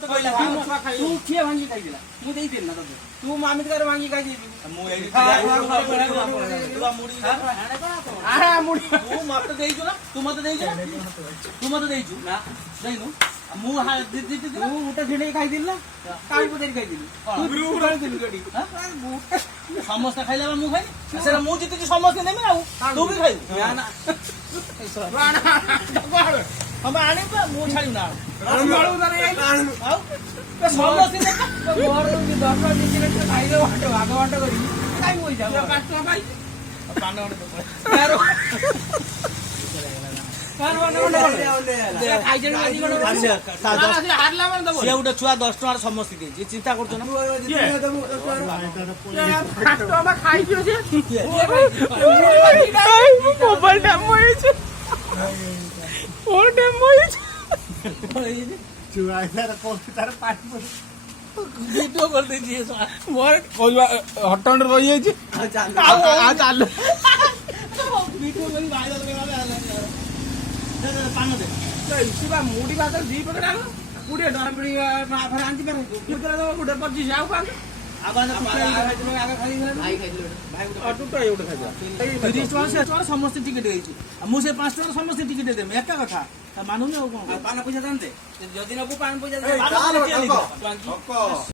तू किए भांगी खाइदिला मु देई देन ना तते तू मामी कर भांगी खाइ देबी मु एई आ मुड़ी तू मत देइजु ना तू मत देइजु ना देइनु मु हा दीदी तू उटा झिडे खाइ दिला काई पदेरी खाइ दिली तू गुरु उड़ा दिली गडी समस्त खाइला मु खाइ सेरा मु जिति समस्त नेमे ना तू भी खाइ ना ना हम आने पे मु छाड़ी ना मारू ना नहीं आउ तो समस्त ने मोर की 10 मिनिट खाइ दे वाटो आग वाटो करी काई होई जाओ 5 टका भाई 5 टका यार छुआ 10 टका समस्त दे चिंता करछ ना मोबाइल डैम होइछ और डैम होइछ छुआ इधर तार पानी वीडियो कर दीजिए मोर कोइबा हटंड रही है आ चाल वीडियो में वायरल करवा दे पान दे शिवा मुडी बात दी पकड़ा पुडे डरपड़ी ना फरांती पर मुद्रा दो गुडे 25 आउ पान आबान आगे खाली भाई खाइलो भाई टुटा एउडे खाइलो 30 टका से टका समस्त टिकट देइछि मु से 5 टका समस्त टिकट देम एका कथा मानुने पान पैसा जानते जदि नबु पान पैसा